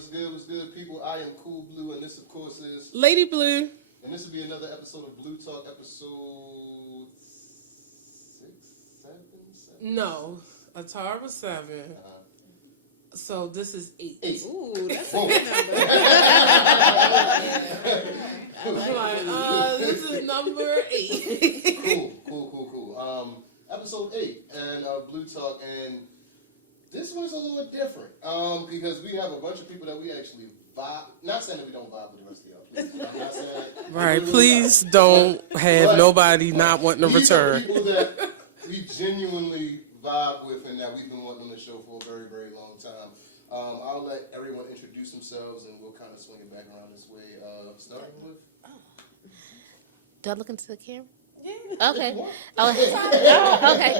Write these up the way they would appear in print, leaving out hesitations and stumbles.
What's good, people? I am Cool Blue, and this, of course, is Lady Blue. And this will be another episode of Blue Talk, episode 6, 7? No, Atara 7. So this is 8. 8. Ooh, that's a good number. This is number 8. Cool. Episode 8 and Blue Talk, and this one's a little different because we have a bunch of people that we actually vibe. Not saying that we don't vibe with the rest of y'all, please. I'm not saying that. Right, please don't have nobody not wanting to return. These are people that we genuinely vibe with and that we've been wanting on the show for a very, very long time. I'll let everyone introduce themselves and we'll kind of swing it back around this way. Starting with... Do I look into the camera? Yeah. Okay. Okay.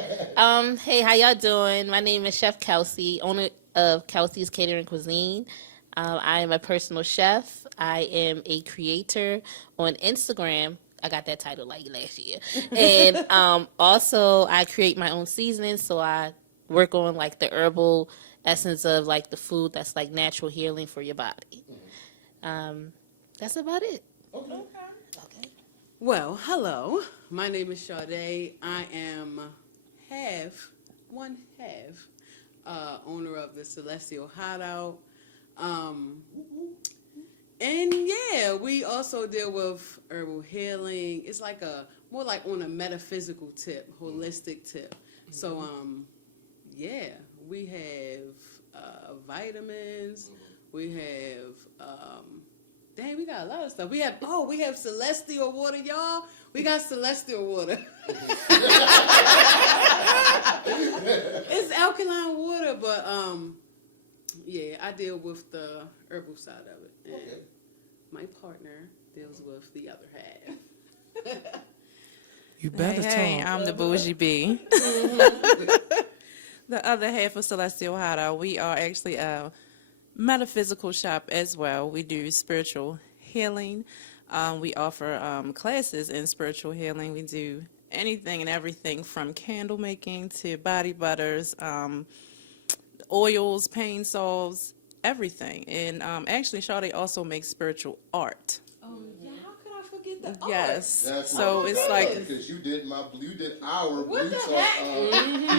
Hey, how y'all doing? My name is Chef Kelsey, owner of Kelsey's Catering Cuisine. I am a personal chef. I am a creator on Instagram. I got that title like last year. And also, I create my own seasonings, so I work on like the herbal essence of like the food that's like natural healing for your body. That's about it. Okay. Well, hello. My name is Sade. I am one half owner of the Celestial Hideout. And yeah, we also deal with herbal healing. It's like more like on a metaphysical tip, holistic tip. So yeah, we have vitamins. We have dang, we got a lot of stuff. We have celestial water, y'all. We got celestial water. It's alkaline water, but yeah, I deal with the herbal side of it. And my partner deals with the other half. You better Hey, talk. I'm the Bougie B. The other half of Celestial Hideout. We are actually a metaphysical shop as well. We do spiritual healing. We offer classes in spiritual healing. We do anything and everything from candle making to body butters, oils, pain salves, everything. And actually, Sade also makes spiritual art. Oh yeah, how could I forget the Yes. That's So it's like because you did our What Blue the Talk heck?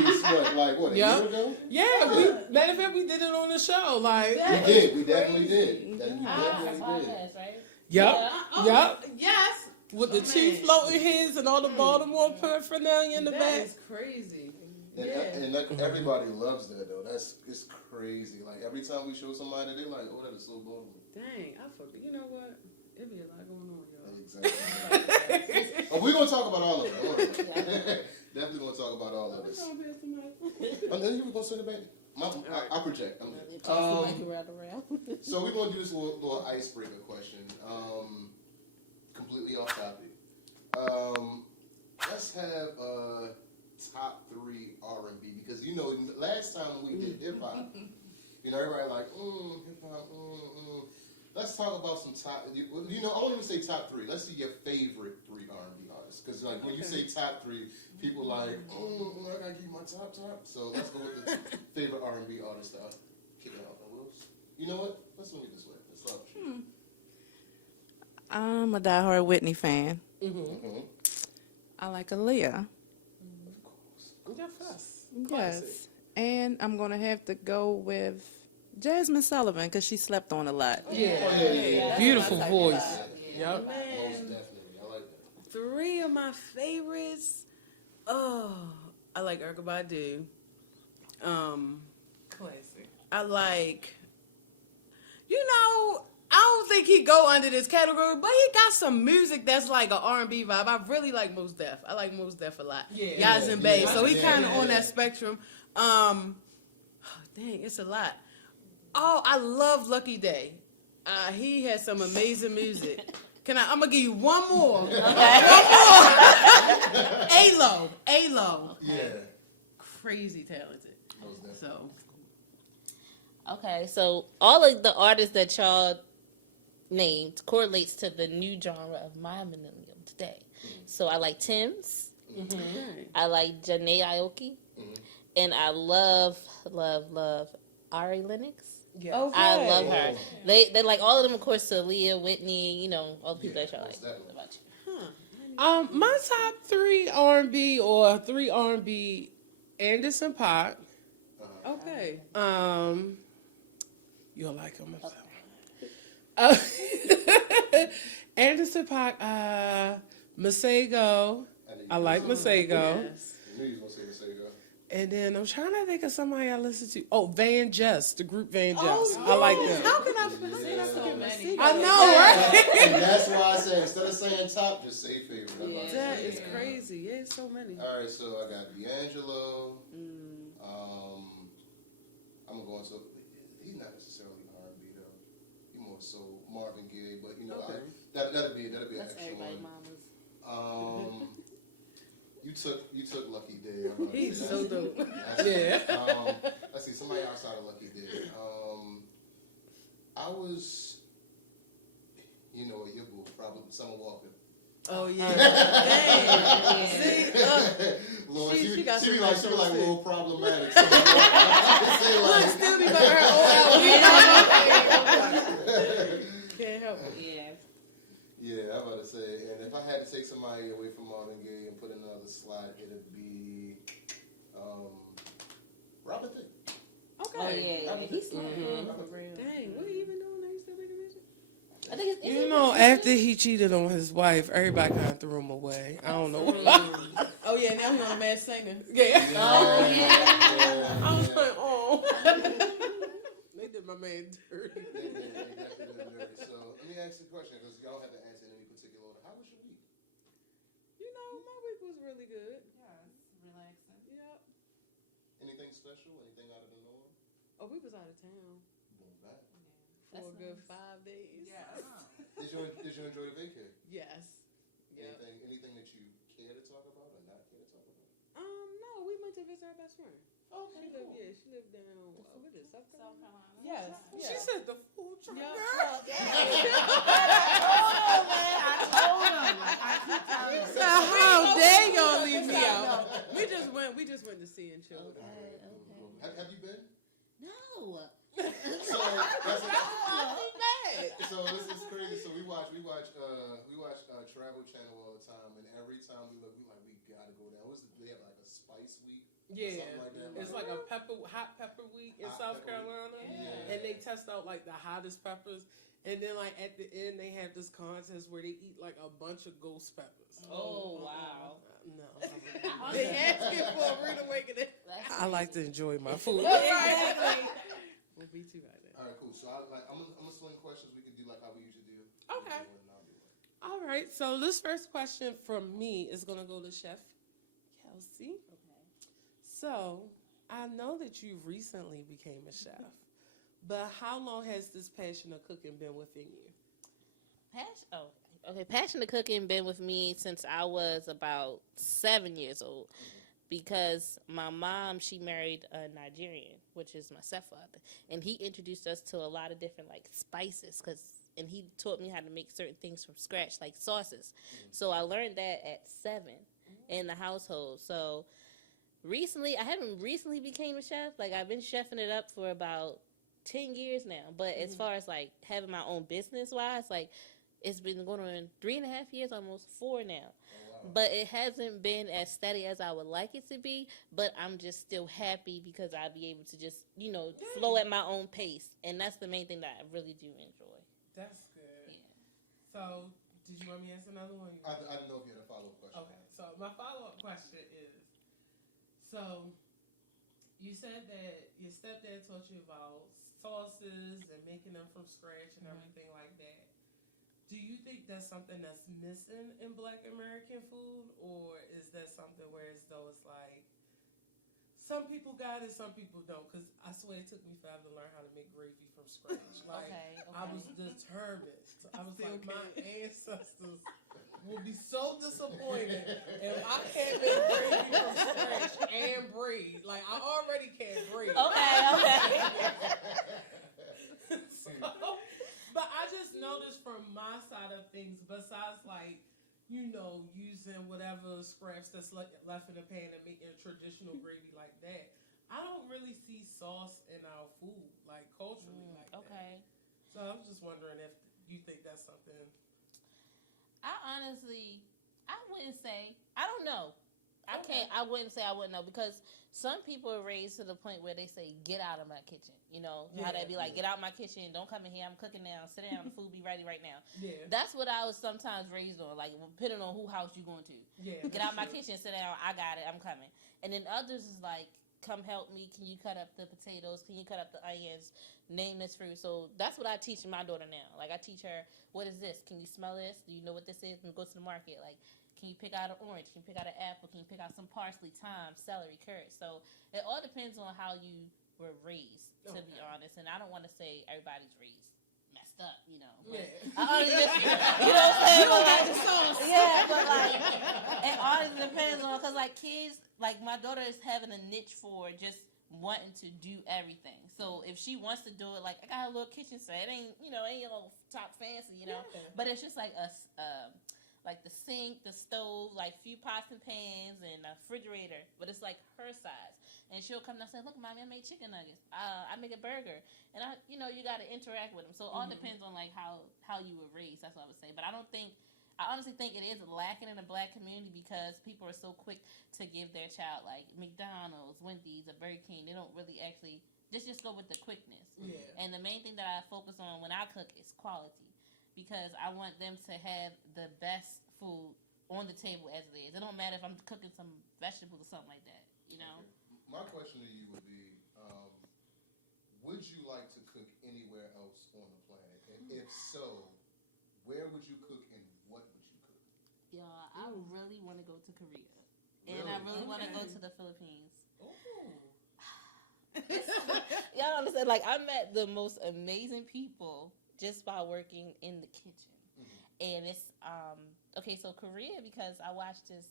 piece, a year ago? Yeah, matter of fact, we did it on the show. Like, We definitely did. Right? Yep. Yes. With the two floating heads and all the Baltimore paraphernalia in the That back. is crazy. And everybody loves that though. It's crazy. Like every time we show somebody, they're like, "Oh, that is so bold." Dang, I forgot. You know what? It be a lot going on, y'all. Exactly. We're gonna talk about all of it. Definitely gonna talk about all of this. And then you were gonna send it back. I project. So we're gonna do this little icebreaker question. Completely off topic. Let's have top 3 R&B because last time we did hip hop, everybody like hip hop. Let's talk about some top. I won't even say top 3. Let's see your favorite 3 R&B artists because when you say top 3, people like I gotta keep my top. So let's go with the favorite R&B artist. Kick it off. You know what? Let's do it this way. Let's start with you. I'm a diehard Whitney fan. Mm-hmm. I like Aaliyah. Yes. And I'm going to have to go with Jasmine Sullivan because she slept on a lot. Yeah. Beautiful voice. Yep. Most definitely. I like that. 3 of my favorites. Oh, I like Erykah Badu. Classic. I like, I don't think he go under this category, but he got some music that's like an R&B vibe. I really like Mos Def. I like Mos Def a lot. Yeah. Yaz and Bae. So he kind of on that spectrum. Dang, it's a lot. Oh, I love Lucky Day. He has some amazing music. I'm gonna give you one more. One more. A-Lo. Yeah. Crazy talented. So. Okay, so all of the artists that y'all named correlates to the new genre of my millennium today. So I like Tim's. I like Janae Aoki. And I love Ari Lennox. Yeah. Okay. I love her. They like all of them, of course, Leah, Whitney, all the people that y'all like. most definitely. What about you? My top 3 R&B or 3 R&B, Anderson .Paak. Okay. You'll like him. Anderson .Paak, Masego. I like Masego. Yes. I knew you was gonna say Masego. And then I'm trying to think of somebody I listen to. Oh, Van Jess, the group Van Jess. Oh, I like them. How can I forget Masego? I know, right? And that's why I say instead of saying top, just say favorite. That's what I That say. is crazy. Yeah, it's so many. All right, so I got D'Angelo. I'm going to. He's not necessarily R&B though. He's more so Marvin Gaye, but Okay. that'll be an That's extra everybody one. mama's. You took Lucky Day. He's so dope. Yeah. Let's see, somebody outside of Lucky Day. I was, your boo, probably Summer Walker. Oh yeah. Yeah. See, Lord, she got she some be nice like a songs, little problematic. So I say like, still be by her old album. Can't help it. Yeah. yeah, I'm about to say, and if I had to take somebody away from Marvin Gaye and put another slot, it'd be Robert Thicke. Oh Okay. yeah. He's for real. Dang, what are you even doing? Are you still making music? I think it's After he cheated on his wife, everybody kind of threw him away. I don't know. Oh yeah, now he's on Masked Singer. Yeah. Oh, yeah. I was like, oh. They did my man dirty. They definitely did dirty. So let me ask you a question, because y'all have to answer in any particular order. How was your week? My week was really good. Relaxing. Yep. Anything special? Anything out of the norm? Oh, we was out of town Boom, back. for a good nice. 5 days. Did you enjoy the vacay? Yes. Yep. Anything that you care to talk about or not care to talk about? No, we went to visit our best friend. Okay, cool. She lived down. What is it, South Carolina? Carolina. Yes. She said the food truck. Yep. So how dare y'all leave me out? We just went to see and chill. Have you been? No. So this is crazy. So we watch Travel Channel all the time, and every time we look, we gotta go down. They have like a spice week. Yeah, something like that. it's like a hot pepper week in Hot South pepper Carolina, week. Yeah. and they test out like the hottest peppers, and then like at the end they have this contest where they eat like a bunch of ghost peppers. Oh wow. No, They asking for a rude awakening. I like to enjoy my food. We'll be too right now. All right, cool. So I'm gonna swing questions. We can do like how we usually do. Okay. All right, so this first question from me is gonna go to Chef Kelsey. Okay. So I know that you recently became a chef, but how long has this passion of cooking been within you? Passion of cooking been with me since I was about 7 years old. Because my mom, she married a Nigerian, which is my stepfather, and he introduced us to a lot of different like spices, and he taught me how to make certain things from scratch, like sauces. So I learned that at 7 in the household. So I haven't recently became a chef. Like I've been chefing it up for about 10 years now. But as far as like having my own business wise, like it's been going on 3.5 years, almost 4 now. But it hasn't been as steady as I would like it to be. But I'm just still happy because I'll be able to just, flow at my own pace. And that's the main thing that I really do enjoy. That's good. Yeah. So, did you want me to answer another one? I didn't know if you had a follow-up question. Okay, so my follow-up question is, so you said that your stepdad taught you about sauces and making them from scratch and everything like that. Do you think that's something that's missing in Black American food, or is that something where as though it's like some people got it, some people don't? Because I swear it took me forever to learn how to make gravy from scratch. Like I was determined. I was like, my ancestors will be so disappointed if I can't make gravy from scratch and braid. Like I already can't braid. But I just noticed from my side of things, besides like, using whatever scraps that's left in the pan and making a traditional gravy like that, I don't really see sauce in our food, like culturally, like that. Okay. So I'm just wondering if you think that's something. I wouldn't say. I don't know. I wouldn't say I wouldn't know, because some people are raised to the point where they say, "Get out of my kitchen." You know how they be like, "Get out my kitchen! Don't come in here. I'm cooking now. Sit down. The food be ready right now." Yeah. That's what I was sometimes raised on. Like, depending on who house you going to. Yeah. Get out my kitchen. Sit down. I got it. I'm coming. And then others is like, "Come help me. Can you cut up the potatoes? Can you cut up the onions? Name this fruit." So that's what I teach my daughter now. Like, I teach her, "What is this? Can you smell this? Do you know what this is? Can you go to the market? Like, can you pick out an orange? Can you pick out an apple? Can you pick out some parsley, thyme, celery, carrots?" So it all depends on how you were raised, to be honest. And I don't want to say everybody's raised messed up, you know. But I honestly just, you know what I'm saying? But like, yeah, but like, it honestly depends on, because like kids, like my daughter is having a niche for just wanting to do everything. So if she wants to do it, like, I got a little kitchen set. It ain't, you know, ain't all top fancy, you know. Yeah. But it's just like like the sink, the stove, like few pots and pans, and a refrigerator. But it's like her size. And she'll come and say, "Look, Mommy, I made chicken nuggets. I make a burger." And you you got to interact with them. So it all depends on like how you were raised. That's what I would say. But I honestly think it is lacking in the black community, because people are so quick to give their child like McDonald's, Wendy's, a Burger King. They don't really actually just go with the quickness. Yeah. And the main thing that I focus on when I cook is quality, because I want them to have the best food on the table as it is. It don't matter if I'm cooking some vegetables or something like that, you know? Okay. My question to you would be, would you like to cook anywhere else on the planet? And if so, where would you cook and what would you cook? Y'all, I really want to go to Korea. Really? And I really want to go to the Philippines. Ooh. Y'all understand? Like, I met the most amazing people just by working in the kitchen. And it's okay. So Korea, because I watched this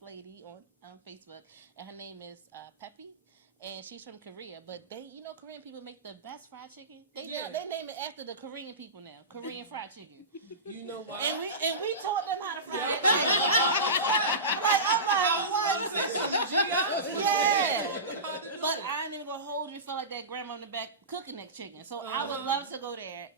lady on Facebook, and her name is Peppy, and she's from Korea. But they, Korean people make the best fried chicken. They name it after the Korean people now, Korean fried chicken. You know why? And we taught them how to fry it. Like, I'm like, what? Yeah. But I ain't even gonna hold you. Felt like that grandma in the back cooking that chicken. So I would love to go there.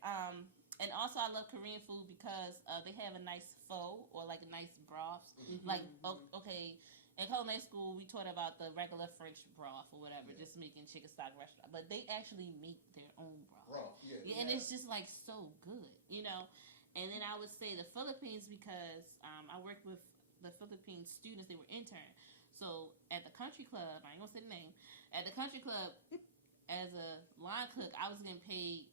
And also, I love Korean food because they have a nice pho, or like a nice broth. Like, okay, in culinary school, we taught about the regular French broth or whatever, just making chicken stock restaurant. But they actually make their own broth. And it's just like so good, And then I would say the Philippines, because I worked with the Philippine students. They were interns. So at the country club, I ain't gonna say the name, at the country club, as a line cook, I was getting paid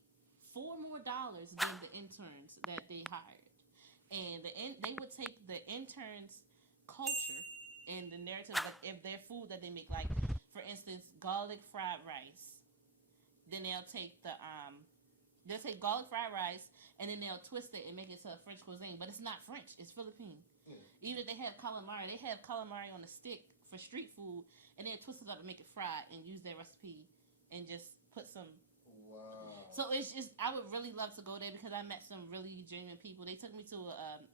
$4 more than the interns that they hired. And they would take the interns' culture and the narrative, like if their food that they make, like for instance, garlic fried rice. Then they'll take garlic fried rice, and then they'll twist it and make it to a French cuisine. But it's not French; it's Philippine. Even if they have calamari, on a stick for street food, and then twist it up and make it fried, and use their recipe, and just put some. Wow. So it's just, I would really love to go there, because I met some really genuine people. They took me to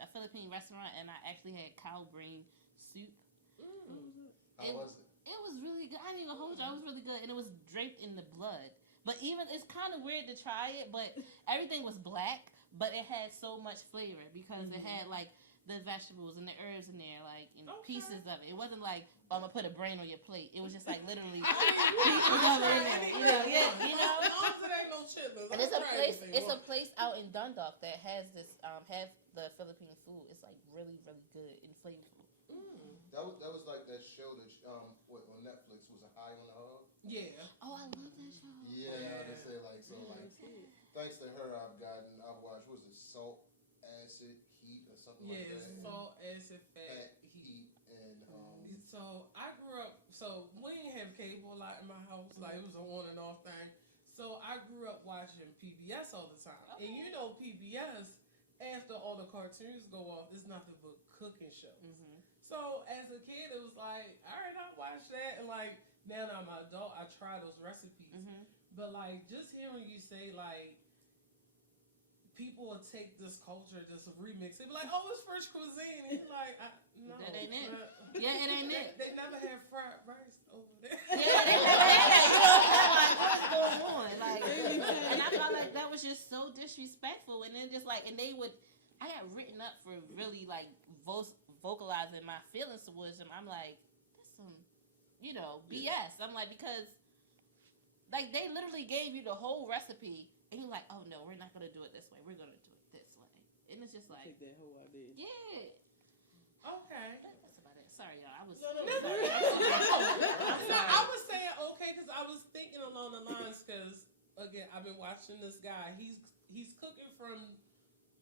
a Philippine restaurant, and I actually had cow brain soup. How was it? It was really good. I didn't even hold you. It was really good, and it was draped in the blood. But even, it's kind of weird to try it, but everything was black, but it had so much flavor, because it had like the vegetables and the herbs in there, like pieces of it. It wasn't like, I'm gonna put a brain on your plate. It was just like literally pieces of it in there. And it's a place out in Dundalk that has this have the Philippine food. It's like really, really good and flavorful. That was like that show that on Netflix was a High on the Hog. Yeah. Oh, I love that show. Yeah, they say like thanks to her, I've watched, what was it, Salt, Acid, Heat, or something like that. Yeah, Salt, Acid, Fat, Heat. And so I grew up. So we didn't have cable a lot in my house. Like, it was an on and off thing. So I grew up watching PBS all the time. Okay. And PBS, after all the cartoons go off, it's nothing but cooking shows. So as a kid, it was like, all right, I'll watch that. And like, now that I'm an adult, I try those recipes. But like, just hearing you say like, people will take this culture, just remix it, be like, oh, it's French cuisine. And you're like, no. That ain't it. Yeah, it ain't it. They never had fried rice over there. Yeah, they never had that. You know what I'm saying? Like, what's going on? Like, and I felt like that was just so disrespectful. And then just like, and they would, I got written up for really like vocalizing my feelings towards them. I'm like, that's some, BS. I'm like, because like they literally gave you the whole recipe, and you're like, oh no, we're not gonna do it this way. We're gonna do it this way. And it's just like, Take that whole idea. yeah. Okay. That's about it. Sorry, y'all. I was. No. Sorry. No, I was saying okay because I was thinking along the lines because again I've been watching this guy. He's cooking from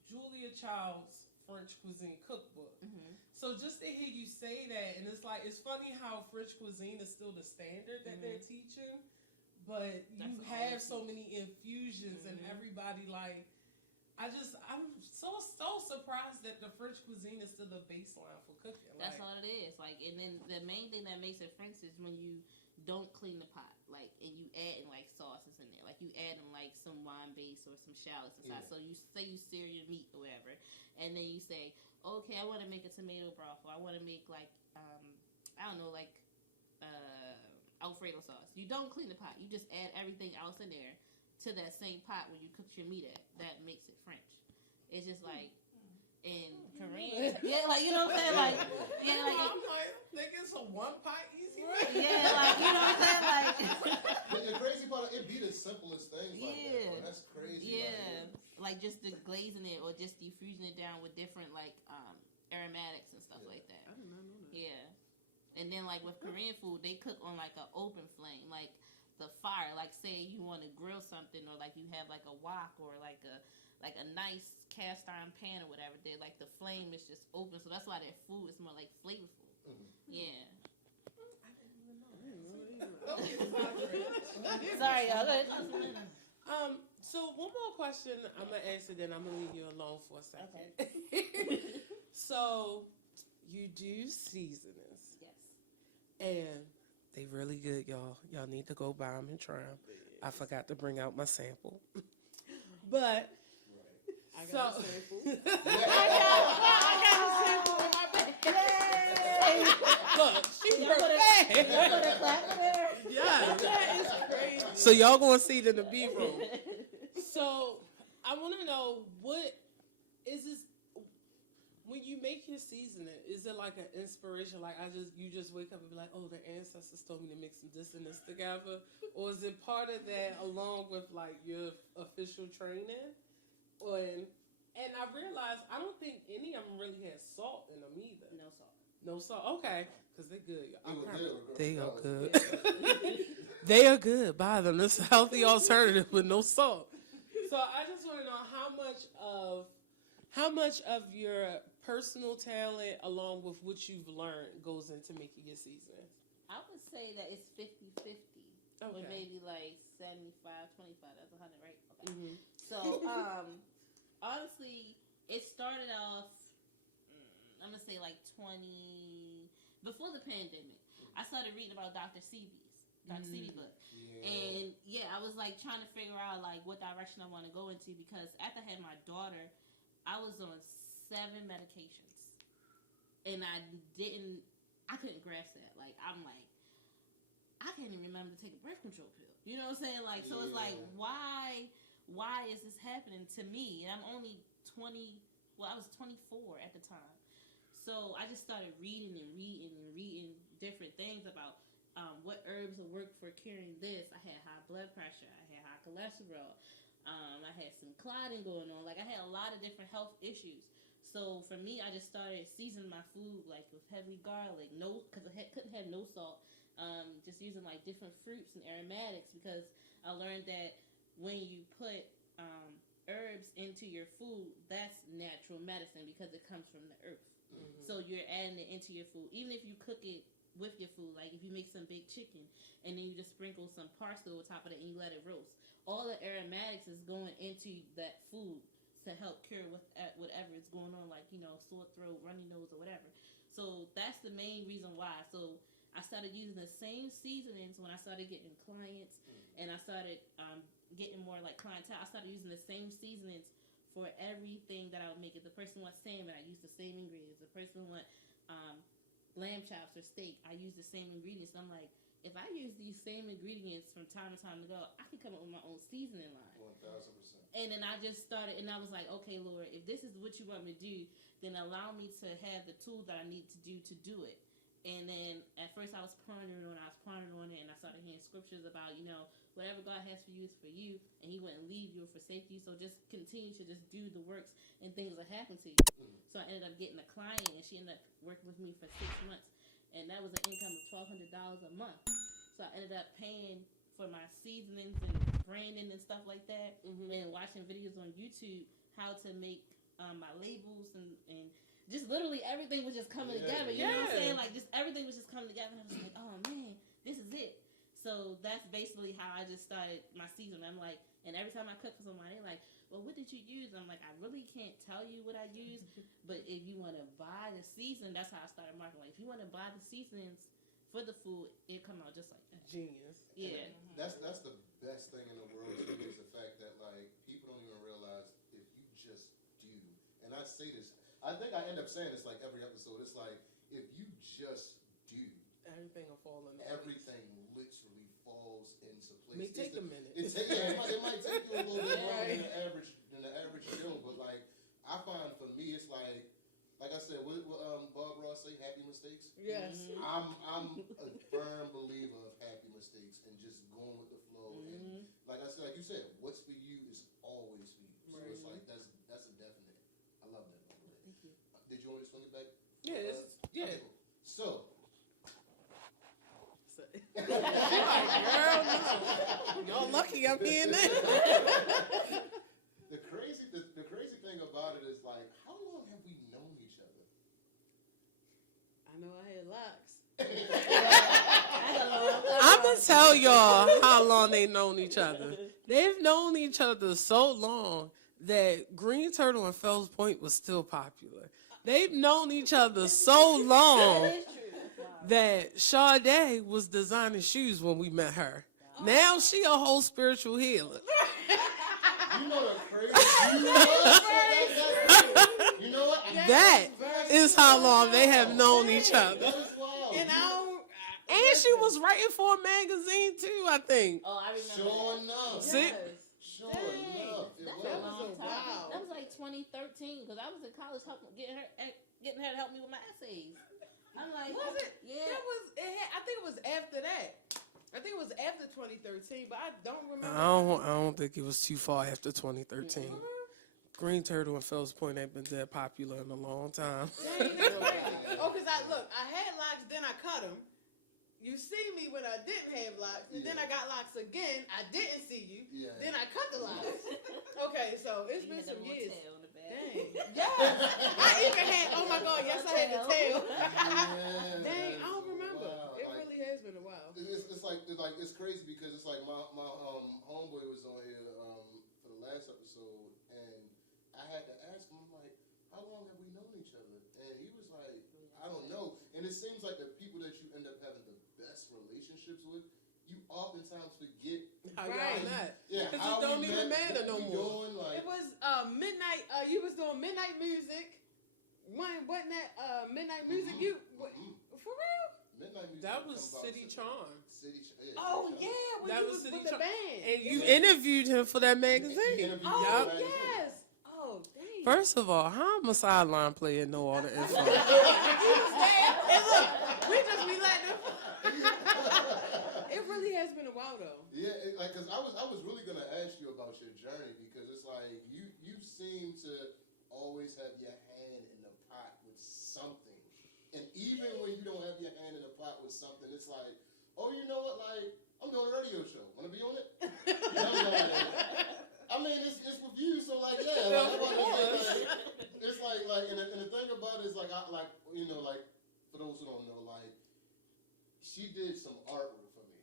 Julia Child's French cuisine cookbook. Mm-hmm. So just to hear you say that, and it's like it's funny how French cuisine is still the standard that they're teaching, but you have so many infusions and everybody like. I'm so surprised that the French cuisine is still the baseline for cooking. That's all it is. Like, and then the main thing that makes it French is when you don't clean the pot, like, and you add like sauces in there, like you add them like some wine base or some shallots inside. So you say you sear your meat or whatever, and then you say, okay, I want to make a tomato broth, or I want to make like I don't know, like Alfredo sauce. You don't clean the pot. You just add everything else in there to that same pot where you cooked your meat at. That makes it French. It's just like in Korean, yeah, like you know what I'm saying, like yeah, like I'm like thinking it's a one pot easy way. yeah, like you know what I'm saying, like The crazy part, it be the simplest things like that. Bro. That's crazy. yeah, like just the glazing it or just diffusing it down with different like aromatics and stuff like that. I did not know that. Yeah, and then like with Korean food, they cook on like an open flame, like the fire. Like say you want to grill something, or like you have like a wok or like a nice cast iron pan or whatever. They like the flame is just open, so that's why their food is more like flavorful. Yeah. Sorry, y'all. Go ahead. So one more question I'm gonna ask you, then I'm gonna leave you alone for a second. So you do seasonings. Yes. And they really good, y'all. Y'all need to go buy them and try them. I forgot to bring out my sample. But I got a sample. I got a sample in my bag. Look, she's prepared. Yeah, that is crazy. So y'all gonna see it in the B-roll. So I want to know, what is this? When you make your seasoning, is it like an inspiration? Like you just wake up and be like, oh, the ancestors told me to mix this and this together, or is it part of that along with like your official training? And I realized I don't think any of them really had salt in them either. No salt. No salt. Okay, because they're good. They They are good. They are good. Buy them. This is a healthy alternative with no salt. So I just want to know how much of your personal talent, along with what you've learned, goes into making your seasonings. I would say that it's 50-50. Or Okay. maybe like 75-25. That's 100, right? Okay. Mm-hmm. So, honestly, it started off, I'm going to say like before the pandemic. I started reading about Dr. Seabee's book. Yeah. And yeah, I was like trying to figure out like what direction I want to go into, because after I had my daughter, I was on 7 medications. And I couldn't grasp that. Like, I'm like, I can't even remember to take a birth control pill. You know what I'm saying? Like, so it's like, why is this happening to me? And I'm only 20, I was 24 at the time. So I just started reading different things about what herbs will work for curing this. I had high blood pressure. I had high cholesterol. I had some clotting going on. Like, I had a lot of different health issues. So for me, I just started seasoning my food like with heavy garlic, because I couldn't have no salt. Just using like different fruits and aromatics, because I learned that when you put herbs into your food, that's natural medicine because it comes from the earth. Mm-hmm. So you're adding it into your food, even if you cook it with your food. Like if you make some baked chicken and then you just sprinkle some parsley over top of it and you let it roast, all the aromatics is going into that food to help cure whatever is going on, like, you know, sore throat, runny nose, or whatever. So that's the main reason why. So I started using the same seasonings when I started getting clients, and I started getting more like clientele. I started using the same seasonings for everything that I would make. If the person wants salmon, I use the same ingredients. The person wants lamb chops or steak, I use the same ingredients. And I'm like, if I use these same ingredients from time to time to go, I can come up with my own seasoning line. 1000%. And then I just started, and I was like, okay, Lord, if this is what you want me to do, then allow me to have the tools that I need to do it. And then at first I was pondering on it, and I started hearing scriptures about, whatever God has for you is for you, and He wouldn't leave you or forsake you. So just continue to just do the works, and things will happen to you. So I ended up getting a client, and she ended up working with me for 6 months, and that was an income of $1,200 a month. So I ended up paying for my seasonings and branding and stuff like that, and watching videos on YouTube how to make my labels and just literally everything was just coming together. You know what I'm saying? Like, just everything was just coming together. And I was like, oh man, this is it. So that's basically how I just started my season. I'm like, and every time I cook for someone, they're like, well, what did you use? I'm like, I really can't tell you what I use, but if you want to buy the season, that's how I started marketing. Like, if you want to buy the seasonings for the food, it come out just like that. Genius. Yeah. That's the best thing in the world to me is the fact that, like, people don't even realize if you just do. And I say this, I think I end up saying this like every episode. It's like, if you just do, Everything will fall into everything literally falls into place. May take a minute. It might take you a little bit longer than the average Joe, but like I find for me, it's like I said, what Bob Ross say, happy mistakes. Yes. I'm a firm believer of happy mistakes and just going with the flow. And like you said, what's for you is always for you. So it's like that's a definite. I love that. Thank you. Did you want to swing it back? Yes. Okay, cool. So. Girl, no. Y'all lucky I'm being there. The crazy thing about it is, like, how long have we known each other? I know I had locks. I'm going to tell y'all how long they've known each other. They've known each other so long that Green Turtle and Fells Point was still popular. They've known each other so long that Sade was designing shoes when we met her. Now she a whole spiritual healer. You know the crazy. You know what? That is how long they have known each other. That is wild. And she was writing for a magazine too, I think. Oh, I remember. Sure that. enough. See? Sure enough. It That's was. a long time. Wow. That was like 2013 because I was in college getting her to help me with my essays. I'm like, Was it? Yeah. I think it was after that. I think it was after 2013, but I don't remember. I don't think it was too far after 2013. Green Turtle and Fells Point ain't been that popular in a long time. Dang, that's crazy. Oh, because I had locks, then I cut them. You see me when I didn't have locks, and then I got locks again. I didn't see you. Yeah. Then I cut the locks. Okay, so it's You been had that some little years. tail on the back. Dang. Yes. I even had, oh my God, yes, I had the tail. Yeah, Dang, I don't remember. wow. It Like, really has been a while. it's crazy because it's like my homeboy was on here for the last episode, and I had to ask him, I'm like, how long have we known each other? And he was like, I don't know. And it seems like the people that you end up having the best relationships with, you oftentimes forget How Right. y'all not. Yeah, Because how it don't we even met, matter what no we more. doing, like, It was midnight. You was doing midnight music. Wasn't that midnight music? Mhm. You Mhm. for real? Midnight music That would was come about City Charm. Yeah, Oh City yeah, when That you was was City with the Charm. band. And you Yeah. interviewed him for that Charm. magazine. Interview Oh with the magazine. yes. Oh dang. First of all, how am a sideline player know all the info? He was there. And look, we just be letting him. It really has been a while though. Yeah, cause I was really gonna ask you about your journey because it's like you seem to always have your hand in the pot with something, and even when you don't have your hand in the pot with something, it's like, oh, you know what? Like, I'm doing a radio show. Wanna be on it? I mean, it's with you, so like, yeah, it's like, and the thing about it is like, for those who don't know, like, she did some artwork for me,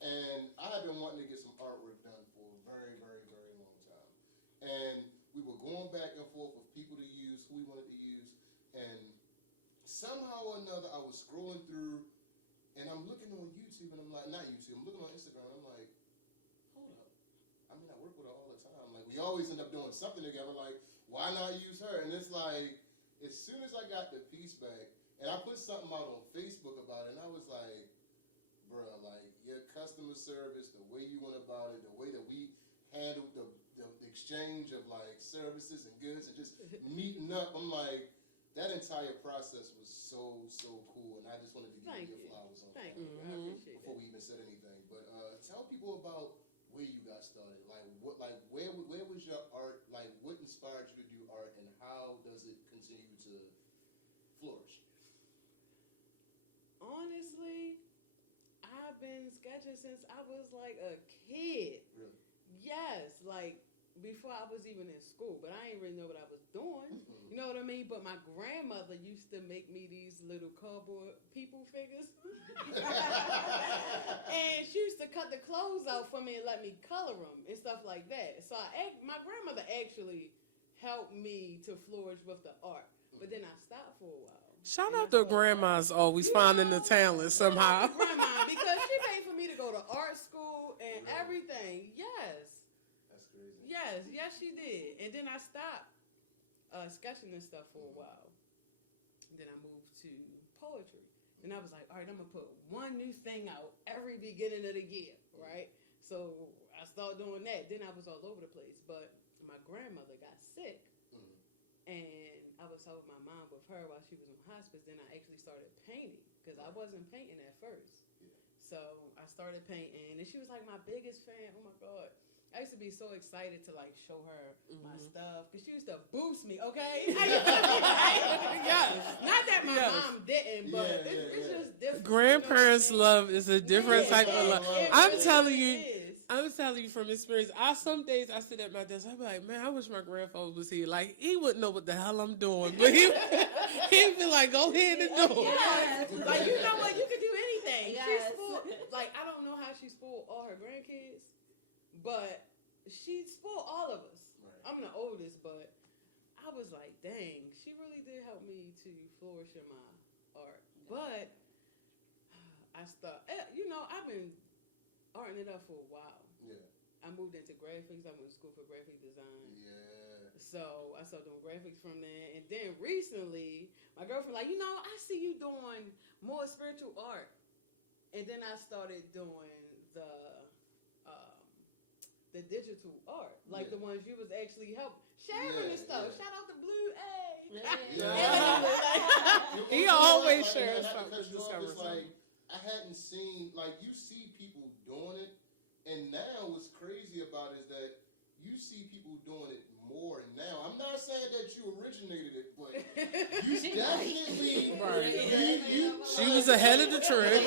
and I have been wanting to get some artwork done for a very, very, very long time, and we were going back and forth with people to use, who we wanted to use, and somehow or another, I was scrolling through, and I'm looking on YouTube, and I'm like, not YouTube, I'm looking on Instagram, and I'm like, hold up. I mean, I work with her all the time. Like, we always end up doing something together. Like, why not use her? And it's like, as soon as I got the piece back, and I put something out on Facebook about it, and I was like, bruh, like, your customer service, the way you went about it, the way that we handled the exchange of, like, services and goods and just meeting up, I'm like, that entire process was so cool, and I just wanted to give you your flowers on that. Thank you. I appreciate Before that. we even said anything. But tell people about where you got started. Like, where was your art? Like, what inspired you to do art, and how does it continue to flourish? Honestly, I've been sketching since I was like a kid. Really? Yes, like before I was even in school, but I didn't really know what I was doing. You know what I mean? But my grandmother used to make me these little cardboard people figures. And she used to cut the clothes out for me and let me color them and stuff like that. So my grandmother actually helped me to flourish with the art. But then I stopped for a while. Shout And out I to thought, grandmas always finding the talent somehow. Grandma, because she paid for me to go to art school and Really? everything. Yes. That's crazy. Yes, she did. And then I stopped sketching and stuff for a while. Then I moved to poetry. And I was like, all right, I'm going to put one new thing out every beginning of the year, right? So I started doing that. Then I was all over the place. But my grandmother got sick. And I was helping my mom with her while she was in hospice. Then I actually started painting because I wasn't painting at first. Yeah. So I started painting, and she was like my biggest fan. Oh my God. I used to be so excited to like show her my stuff because she used to boost me, okay? Not that my mom didn't, but it's just different. Grandparents' you know what love is a different type of love. I'm telling you. It is. I'm telling you from experience. Some days I sit at my desk. I be like, man, I wish my grandfather was here. Like, he wouldn't know what the hell I'm doing, but he'd be like, go ahead and do it. Yes. Like, you know what? You could do anything. Yes. She spoiled, like, I don't know how she spoiled all her grandkids, but she spoiled all of us. Right. I'm the oldest, but I was like, dang, she really did help me to flourish in my art. But I stopped. You know, I've been arting it up for a while. Yeah. I moved into graphics. I went to school for graphic design. Yeah. So I started doing graphics from there. And then recently, my girlfriend like, you know, I see you doing more spiritual art. And then I started doing the digital art, like the ones you was actually sharing and stuff. Yeah. Shout out to Blue A. He always Like, shares not to something. cut you off, Discover it's something. like, I hadn't seen, like, you see people doing it, and now what's crazy about it is that you see people doing it more now. I'm not saying that you originated it, but you definitely, She was ahead of the trend.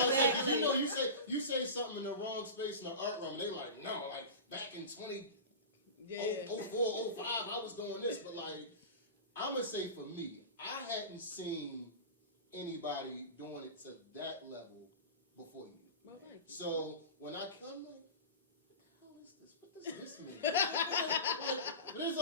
You know, you say something in the wrong space in the art room, and they like, no, like, back in 2004, 05, I was doing this, but like, I'm gonna say for me, I hadn't seen anybody doing it to that level before you. Well, thank you. So when I come, like, what the hell is this? What does this mean? But it's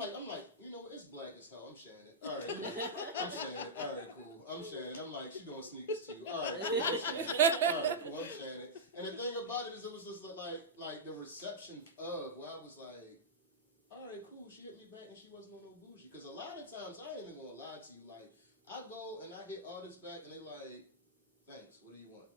like I'm like, you know, it's black as hell. I'm sharing it. All right, cool. I'm sharing it. All right, cool. I'm sharing it. I'm like, she doing sneakers too. All right, cool. I'm sharing it. All right, cool. I'm sharing it. And the thing about it is, it was just like the reception of where I was like, all right, cool. She hit me back and she wasn't on no bougie. Because a lot of times, I ain't even gonna lie to you. Like, I go and I hit artists back and they like, thanks. What do you want?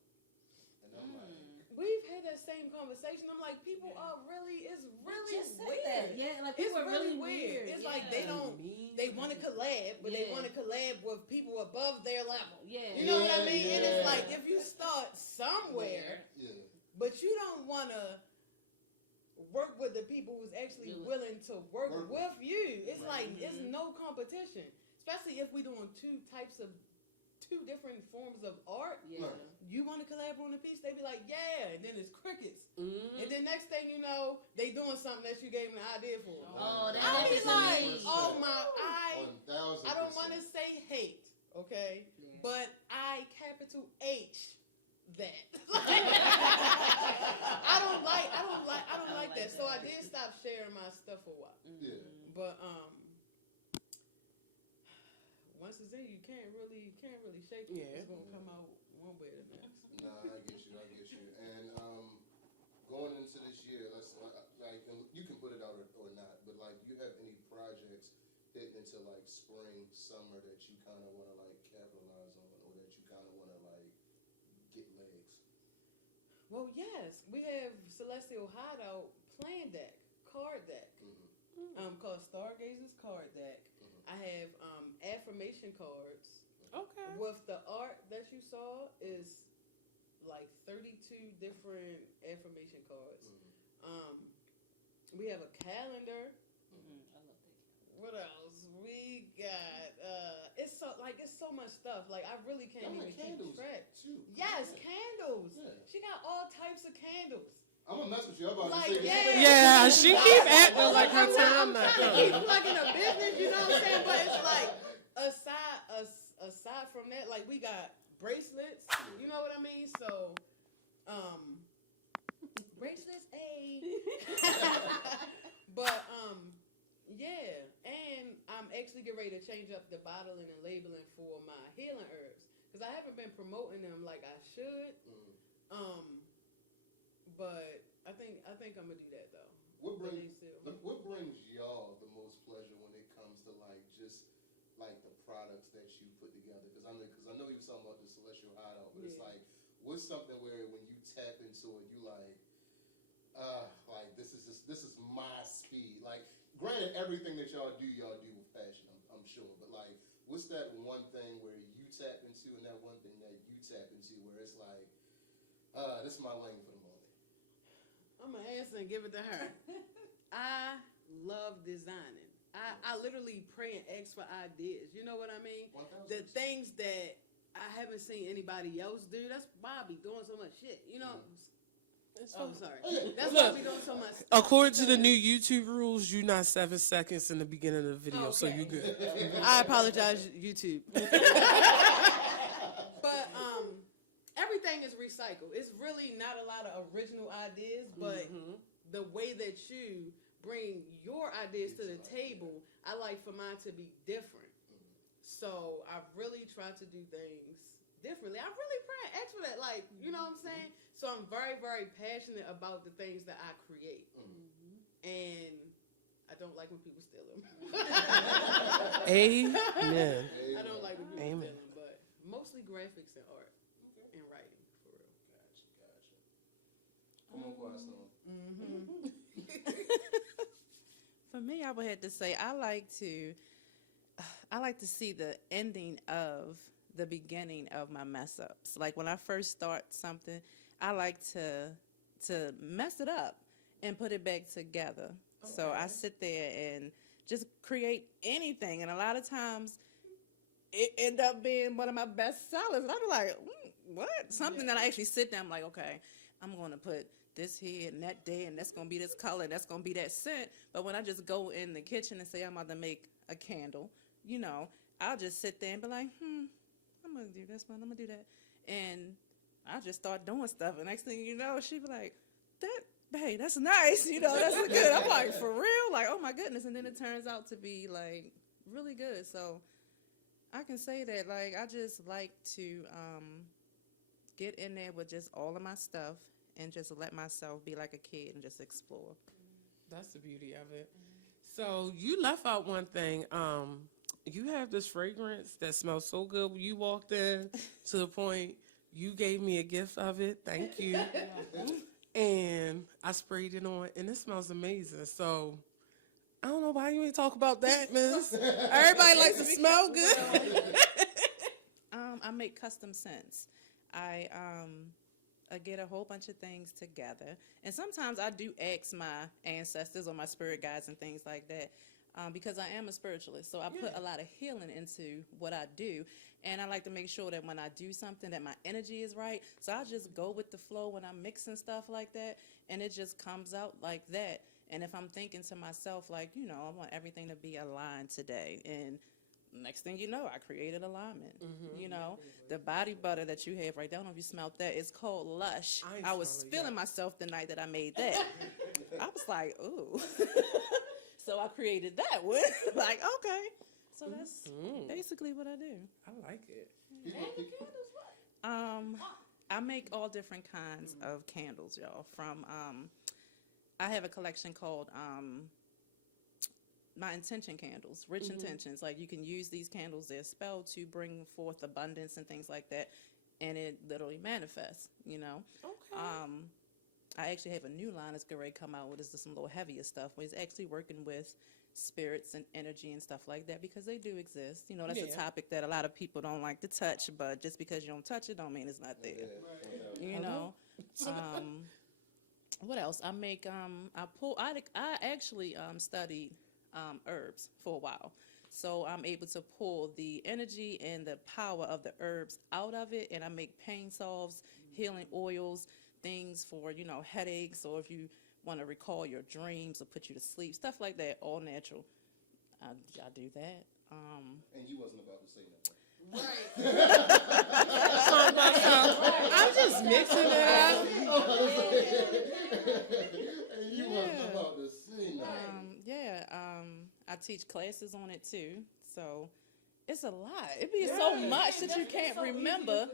And I'm like. We've had that same conversation. I'm like, people are really, it's really Just said weird. that. Yeah, like It's people are really weird. It's like they want to collab, but they Yeah. want to collab with people above their level. Yeah. You know what I Yeah, mean? And it's yeah. like, if you start somewhere, Yeah. but you don't want to work with the people who's actually willing to work with you. It's like, it's no competition. Especially if we're doing two different forms of art. Yeah. You want to collab on a piece, they be like, yeah, and then it's crickets. And then next thing you know, they doing something that you gave them an idea for. Oh, that I be happens to like, me. oh my, 1,000%. I don't want to say hate, okay? Yeah. But I capital H that. I don't like that. So I did stop sharing my stuff for a while. Yeah. But once it's in, you can't really shake it. Yeah. It's gonna come out one way or the next. Nah, I get you. And going into this year, let's like, and you can put it out or not, but like, do you have any projects hitting into like spring, summer that you kind of want to like capitalize on, or that you kind of want to like get legs? Well, yes, we have Celestial Hideout plan deck, card deck, called Stargazers card deck. I have affirmation cards. Okay. With the art that you saw is like 32 different affirmation cards. We have a calendar. I love that. What else? We got it's so much stuff. Like I really can't Y'all even like keep candles track. too. Yes, candles. Yeah. She got all types of candles. I'm gonna mess with you. I'm about Like, to say yeah. Yeah, she keep acting like her time not I'm trying to done. keep plugging a business, you know what I'm saying? But it's like aside from that, like we got bracelets, you know what I mean? So, bracelets, but yeah, and I'm actually getting ready to change up the bottling and labeling for my healing herbs because I haven't been promoting them like I should. But I think I'm gonna do that though. What But brings they still- what brings y'all the most pleasure when it comes to like just like the products that you put together? Because I know you were talking about the Celestial Hideout, but it's Yeah. like what's something where when you tap into it, you like this is my speed. Like, granted, everything that y'all do with passion. I'm sure, but like, what's that one thing where you tap into, and that one thing that you tap into where it's like, this is my lane for the moment. I'm gonna answer and give it to her. I love designing. I literally pray and ask for ideas. You know what I mean? 1000%. The things that I haven't seen anybody else do. That's Bobby doing so much shit. You know? Oh, sorry. That's Look, Bobby doing so much stuff. According to the new YouTube rules, you're not 7 seconds in the beginning of the video, so Okay. you good. I apologize, YouTube. But everything is recycled. It's really not a lot of original ideas, but the way that you bring your ideas to the table, I like for mine to be different. So I really try to do things differently. I really pray and ask for that, like, you know what I'm saying? So I'm very, very passionate about the things that I create. And I don't like when people steal them. Amen. I don't like when people Amen. steal them, but mostly graphics and art and writing, for real. Gotcha. Come on, Quaston. For me, I would have to say I like to see the ending of the beginning of my mess ups. Like when I first start something, I like to mess it up and put it back together. So I sit there and just create anything, and a lot of times it end up being one of my best sellers. And I'm like, what? Something that I actually sit there. I'm like, okay, I'm going to put this here and that day, and that's going to be this color, and that's going to be that scent. But when I just go in the kitchen and say I'm about to make a candle, you know, I'll just sit there and be like, I'm going to do this one, I'm going to do that. And I'll just start doing stuff. And next thing you know, she'd be like, hey, that's nice. You know, that's good. I'm like, for real? Like, oh, my goodness. And then it turns out to be, like, really good. So I can say that, like, I just like to get in there with just all of my stuff and just let myself be like a kid and just explore. That's the beauty of it. So you left out one thing. You have this fragrance that smells so good when you walked in, to the point you gave me a gift of it. Thank you. And I sprayed it on, and it smells amazing. So I don't know why you ain't talk about that, miss. Everybody likes to smell good. I make custom scents. I get a whole bunch of things together. And sometimes I do ask my ancestors or my spirit guides and things like that, because I am a spiritualist. So I put a lot of healing into what I do. And I like to make sure that when I do something that my energy is right. So I just go with the flow when I'm mixing stuff like that. And it just comes out like that. And if I'm thinking to myself, like, you know, I want everything to be aligned today. And next thing you know, I created alignment. You know, the body butter that you have right there, I don't know if you smelled that. It's called Lush. I was feeling myself the night that I made that. I was like, ooh. So I created that one. Like, okay. So that's basically what I do. I like it. I make all different kinds of candles, y'all. From I have a collection called my intention candles, rich intentions. Like you can use these candles, they're spelled to bring forth abundance and things like that, and it literally manifests, you know. Okay. I actually have a new line that's going to come out with some little heavier stuff, but it's actually working with spirits and energy and stuff like that because they do exist. You know, that's a topic that a lot of people don't like to touch, but just because you don't touch it don't mean it's not there. You know. What else? I make I actually studied herbs for a while. So I'm able to pull the energy and the power of the herbs out of it, and I make pain salves, healing oils, things for, you know, headaches, or if you want to recall your dreams or put you to sleep, stuff like that, all natural. I do that. And you wasn't about to say nothing. I'm just mixing it up. And you wasn't about to say nothing. I teach classes on it too, so it's a lot. It'd be so much that you can't remember.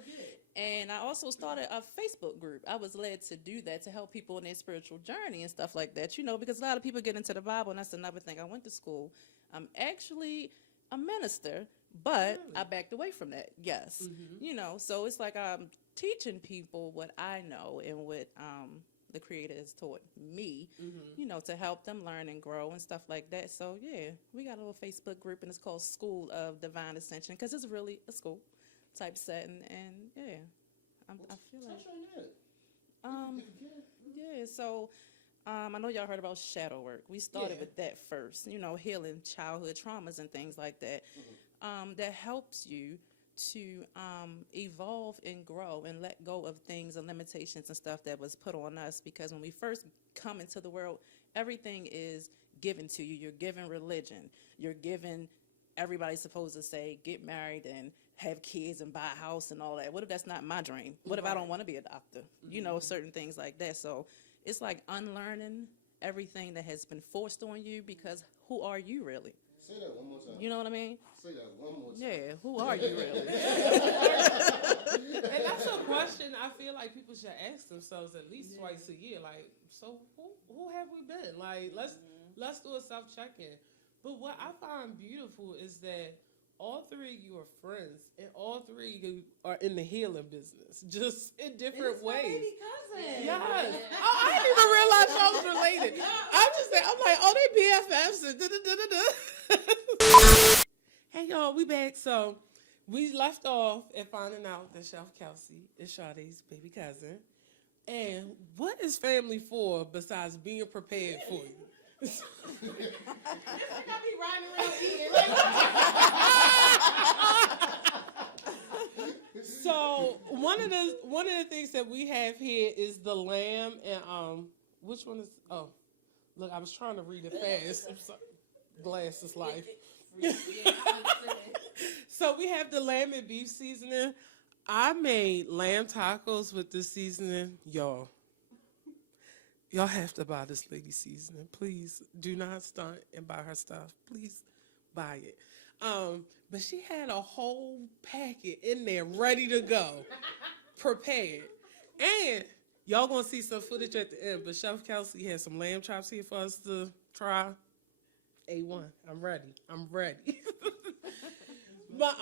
And I also started a Facebook group. I was led to do that to help people in their spiritual journey and stuff like that, you know, because a lot of people get into the Bible, and that's another thing. I went to school. I'm actually a minister, but I backed away from that. Yes. You know, so it's like I'm teaching people what I know and what the Creator has taught me, you know, to help them learn and grow and stuff like that. So, yeah, we got a little Facebook group, and it's called School of Divine Ascension because it's really a school type setting, and yeah, I feel like so I know y'all heard about shadow work. We started with that first, you know, healing childhood traumas and things like that. That helps you to evolve and grow and let go of things and limitations and stuff that was put on us, because when we first come into the world, everything is given to you. You're given religion, you're given, everybody's supposed to say get married and have kids and buy a house and all that. What if that's not my dream? What if I don't want to be a doctor? You know, certain things like that. So it's like unlearning everything that has been forced on you, because who are you really? Say that one more time. You know what I mean? Say that one more time. Yeah, who are you really? And that's a question I feel like people should ask themselves at least twice a year. Like, so who have we been? Like, let's do a self-check-in. But what I find beautiful is that all three of you are friends, and all three of you are in the healing business, just in different ways. My baby cousin. Yes. Oh, I didn't even realize y'all was related. I'm like, oh, they BFFs. And da-da-da-da. Hey, y'all, we back. So we left off at finding out that Chef Kelsey is Sade's baby cousin. And what is family for besides being prepared for you? So one of the things that we have here is the lamb, and which one is? Oh, look, I was trying to read it fast. I'm sorry. Glasses life. So we have the lamb and beef seasoning. I made lamb tacos with this seasoning, y'all. Y'all have to buy this lady seasoning. Please do not stunt and buy her stuff. Please buy it. But she had a whole packet in there ready to go, prepared. And y'all gonna see some footage at the end, but Chef Kelsey has some lamb chops here for us to try. A1, I'm ready. But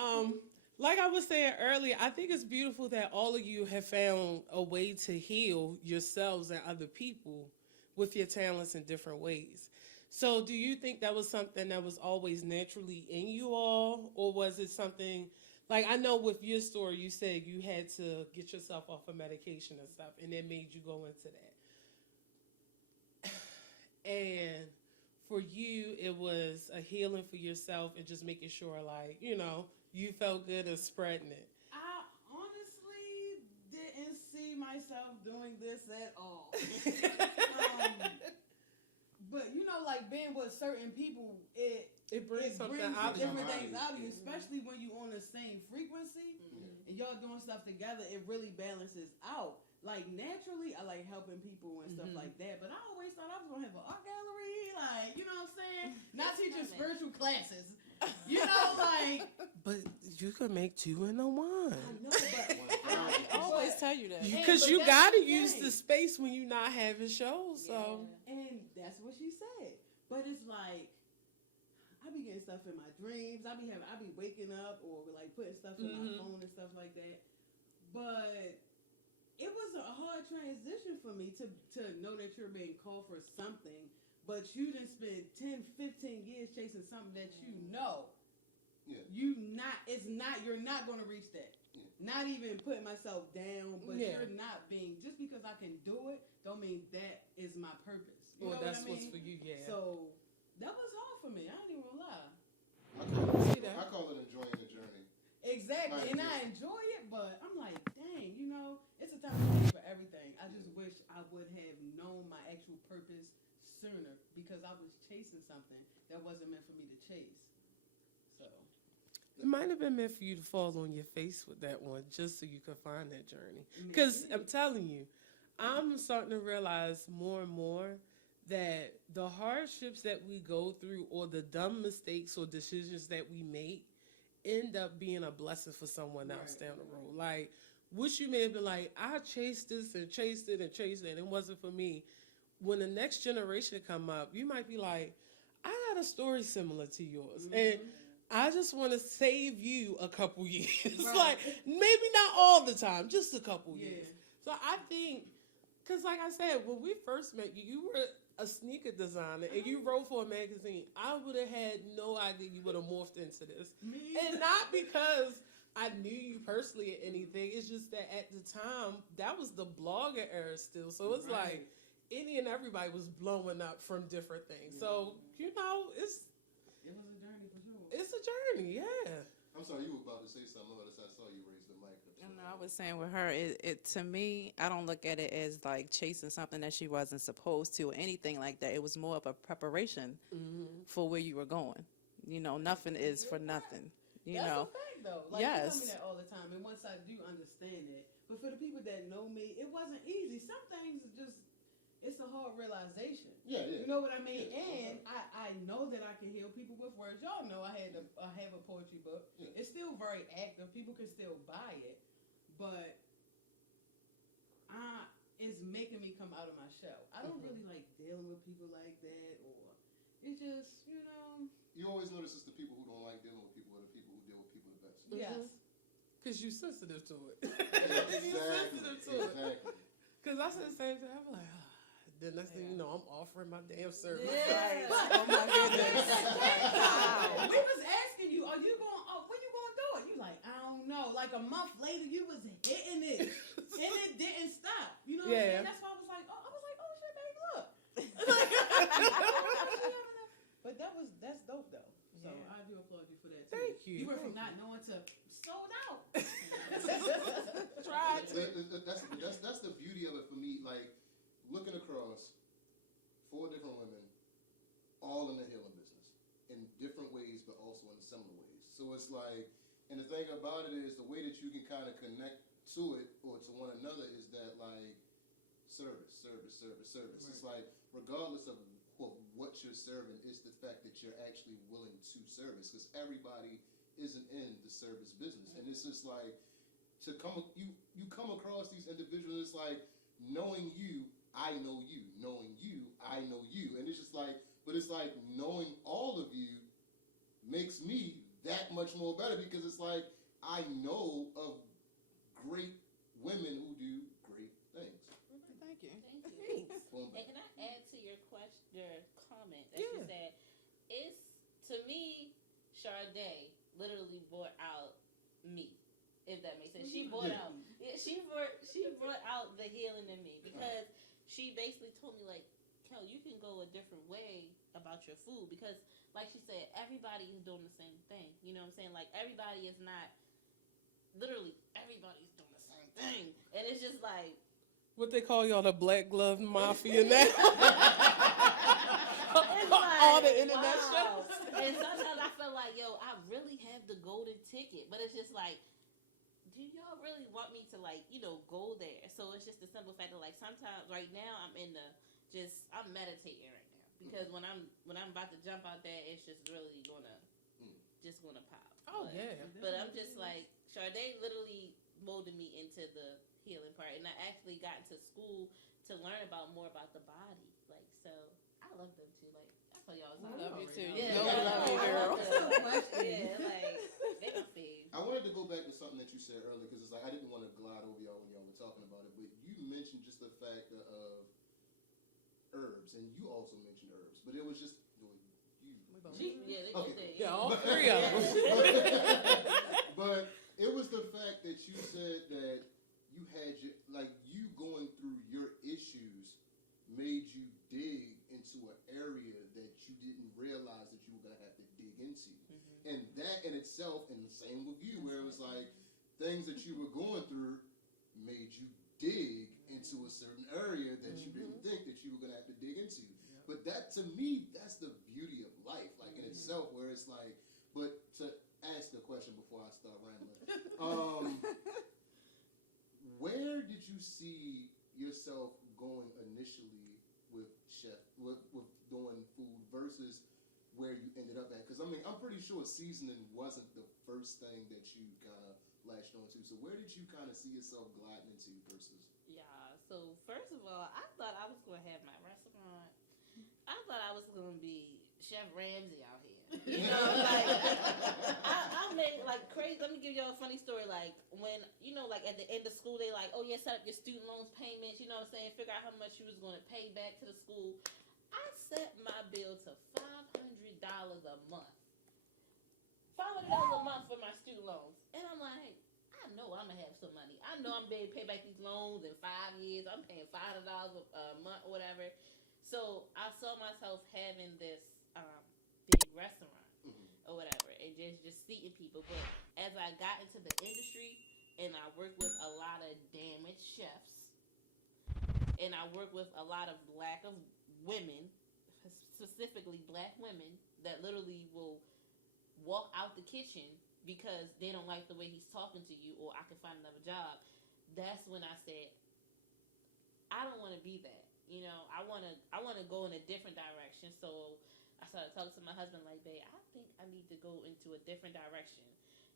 like I was saying earlier, I think it's beautiful that all of you have found a way to heal yourselves and other people with your talents in different ways. So do you think that was something that was always naturally in you all, or was it something, like I know with your story, you said you had to get yourself off of medication and stuff, and it made you go into that. And for you, it was a healing for yourself and just making sure, like, you know, you felt good and spreading it. I honestly didn't see myself doing this at all. But you know, like being with certain people, it brings something out of different you. things out of you, especially when you on the same frequency and y'all doing stuff together. It really balances out. Like naturally, I like helping people and stuff like that. But I always thought I was gonna have an art gallery, like, you know what I'm saying? Not teaching spiritual classes. You know, like. But you could make two in a one. I know, but I always tell you that. Because but you that's gotta the use thing. the space when you're not having shows. So And that's what she said. But it's like I be getting stuff in my dreams. I be waking up or like putting stuff in my phone and stuff like that. But it was a hard transition for me to know that you're being called for something, but you didn't spend 10, 15 years chasing something that you know. Yeah. You're not going to reach that. Yeah. Not even putting myself down, but Yeah. you're not being, just because I can do it, don't mean that is my purpose. You well, know that's what I mean? what's for you, yeah. So that was hard for me. I ain't even gonna lie. I call it enjoying the journey. Exactly, Right. and I enjoy it, but I'm like, dang, it's a time for everything. I just wish I would have known my actual purpose sooner because I was chasing something that wasn't meant for me to chase. So It might have been meant for you to fall on your face with that one just so you could find that journey. Because I'm telling you, I'm starting to realize more and more that the hardships that we go through or the dumb mistakes or decisions that we make end up being a blessing for someone else down the road. Like, what you may have been like, I chased this and chased it and chased it, and it wasn't for me. When the next generation come up, you might be like, I got a story similar to yours. And I just want to save you a couple years. Like, maybe not all the time, just a couple years. So I think, because like I said, when we first met you, you were a sneaker designer and you wrote for a magazine. I would have had no idea you would have morphed into this. And not because I knew you personally or anything. It's just that at the time, that was the blogger era still. So it's like any and everybody was blowing up from different things. So, it was it was a journey for sure. it's a journey, yeah. I'm sorry, you were about to say something. I saw you raise the mic. And I was saying with her, it to me, I don't look at it as like chasing something that she wasn't supposed to or anything like that. It was more of a preparation for where you were going. Nothing is for nothing. That's a fact, though. Like, Yes. you tell me that all the time, and once I do understand it, but for the people that know me, it wasn't easy. Some things it's a hard realization. Yeah. You know what I mean? Yeah, And I know that I can heal people with words. Y'all know I have a poetry book. Yeah. It's still very active. People can still buy it, but it's making me come out of my shell. I don't really like dealing with people like that, or it's just You always notice it's the people who don't like dealing with people are the people who deal with people the best. yes. Because you're sensitive to it. Exactly. You're sensitive to it. Exactly. Because I said the same thing. I'm like, the next thing you know, I'm offering my damn service. Yeah. Oh my goodness. We was asking you, are you going? When you going to do it? You like, I don't know. Like a month later, you was hitting it, and it didn't stop. You know what I'm saying? That's why I was like, oh shit, baby, look. But that's dope though. So I do applaud you for that too. Thank you. You went from not knowing to sold out. Try to. That's the beauty of it for me. Like looking across 4 different women, all in the healing business, in different ways, but also in similar ways. So it's like, and the thing about it is the way that you can kind of connect to it or to one another is that like service. Right. It's like regardless of what you're serving, it's the fact that you're actually willing to service, because everybody isn't in the service business, and it's just like you come across these individuals. It's like knowing you, I know you, knowing you, I know you, and it's just like, but it's like knowing all of you makes me that much more better, because it's like I know of great women who do great things. Thank you. Thank you. Boom. And can I add to your comment that you said? It's, to me, Sade literally brought out me, if that makes sense. She brought out, she brought out the healing in me, because she basically told me, like, Kel, you can go a different way about your food, because, like she said, everybody is doing the same thing. You know what I'm saying? Like, everybody is not, literally, everybody's doing the same thing. And it's just like, What they call y'all, the black glove mafia now? it's like, All the internet wow. shows. And sometimes I feel like, yo, I really have the golden ticket, but it's just like, do y'all really want me to, like, go there? So it's just the simple fact that, like, sometimes right now I'm I'm meditating right now, because when I'm about to jump out there, it's just really gonna pop. Oh, but, yeah. But I'm just like, Sade literally molded me into the healing part. And I actually got into school to learn more about the body. Like, so I love them too. Like, I tell y'all, I love you too. Yeah, No, we love you, girl. Yeah, like they my fave. I wanted to go back to something that you said earlier because it's like I didn't want to glide over y'all when y'all were talking about it, but you mentioned just the fact of herbs, and you also mentioned herbs, but it was just you. Yeah, Okay. Yeah, all three of them. But it was the fact that you said that you had you going through your issues made you dig into an area that you didn't realize that you were gonna have to dig into, and that in itself, and the same with you, where it was like things that you were going through made you dig into a certain area that you didn't think that you were gonna have to dig into. But that, to me, that's the beauty of life, like in itself, where it's like, but to ask the question before I start rambling, where did you see yourself going initially with with doing food versus where you ended up at? Because I mean, I'm pretty sure seasoning wasn't the first thing that you kind of latched onto. So where did you kind of see yourself gliding into versus? Yeah. So first of all, I thought I was gonna have my restaurant. I thought I was gonna be Chef Ramsay out here. You know, like I made like crazy. Let me give y'all a funny story. Like when like at the end of school, they like, oh yeah, set up your student loans payments. You know what I'm saying? Figure out how much you was gonna pay back to the school. I set my bill to $500 a month. $500 a month for my student loans, and I'm like, I know I'm gonna have some money. I know I'm gonna be able to pay back these loans in 5 years. I'm paying $500 a month or whatever. So I saw myself having this big restaurant or whatever, and just seating people. But as I got into the industry, and I worked with a lot of damaged chefs, and I worked with a lot of lack of women, specifically black women, that literally will walk out the kitchen because they don't like the way he's talking to you, or I can find another job. That's when I said, I don't want to be that. You know, I want to go in a different direction. So I started talking to my husband like, babe, I think I need to go into a different direction.